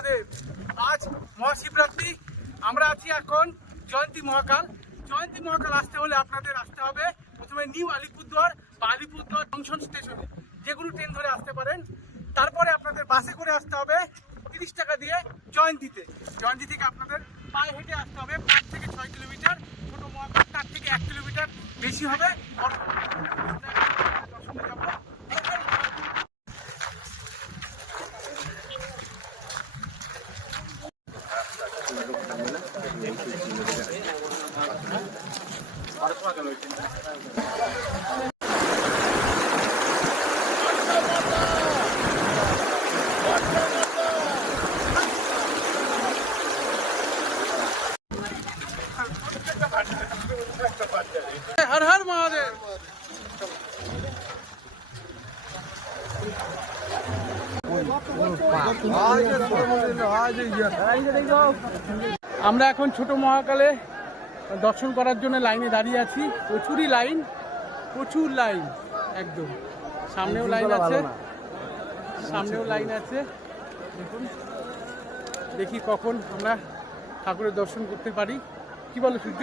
মহাদেব। আজ মহাশিবরাত্রি, আমরা আছি এখন জয়ন্তী মহাকাল। জয়ন্তী মহাকাল আসতে হলে আপনাদের আসতে হবে প্রথমে নিউ আলিপুরদুয়ার বা আলিপুরদুয়ার জংশন স্টেশনে, যে কোনো ট্রেন ধরে আসতে পারেন। তারপরে আপনাদের বাসে করে আসতে হবে 30 টাকা দিয়ে জয়ন্তীতে। জয়ন্তী থেকে আপনাদের পায়ে হেঁটে আসতে হবে 5 থেকে 6 কিলোমিটার। ছোটো মহাকাল তার থেকে 1 কিলোমিটার বেশি হবে। দর্শনে যাবো। हर हर महादेव। আমরা এখন ছোট মহাকালে দর্শন করার জন্য লাইনে দাঁড়িয়ে আছি। প্রচুর লাইন, একদম সামনেও লাইন আছে, দেখুন। দেখি কখন আমরা ঠাকুরের দর্শন করতে পারি। কি বলো সূর্য?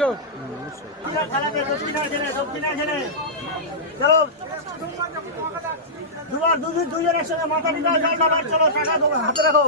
দুজন একসঙ্গে মাথা নিতে চলো, টাকা হাতে রাখো।